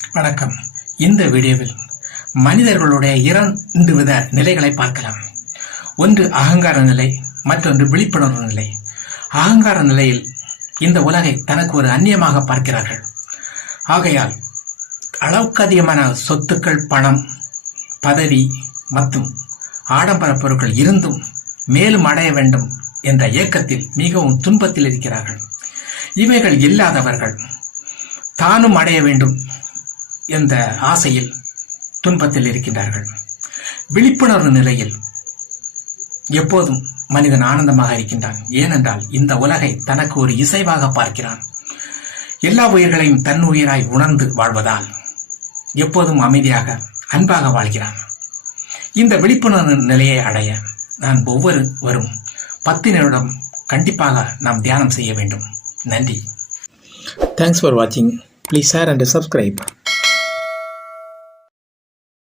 வணக்கம். இந்த வீடியோவில் மனிதர்களுடைய இரண்டு வித நிலைகளை பார்க்கலாம். ஒன்று அகங்கார நிலை மற்றொன்று விழிப்புணர்வு நிலை. அகங்கார நிலையில் இந்த உலகை தனக்கு ஒரு அந்நியமாக பார்க்கிறார்கள். ஆகையால் அளவுக்கு அதிகமான சொத்துக்கள் பணம் பதவி மற்றும் ஆடம்பர பொருட்கள் இருந்தும் மேலும் அடைய வேண்டும் என்ற இயக்கத்தில் மிகவும் துன்பத்தில் இருக்கிறார்கள். இவைகள் இல்லாதவர்கள் தானும் அடைய வேண்டும் என்ற ஆசையில் துன்பத்தில் இருக்கின்றார்கள். விழிப்புணர்வு நிலையில் எப்போதும் மனிதன் ஆனந்தமாக இருக்கின்றான். ஏனென்றால் இந்த உலகை தனக்கு ஒரு இசைவாக பார்க்கிறான். எல்லா உயிர்களையும் தன் உயிராய் உணர்ந்து வாழ்வதால் எப்போதும் அமைதியாக அன்பாக வாழ்கிறான். இந்த விழிப்புணர்வு நிலையை அடைய நான் ஒவ்வொரு வரும் பத்து நிமிடம் கண்டிப்பாக நாம் தியானம் செய்ய வேண்டும். நன்றி. தேங்க்ஸ் ஃபார் வாட்சிங் ப்ளீஸ் ஷேர் அண்ட் சப்ஸ்கிரைப்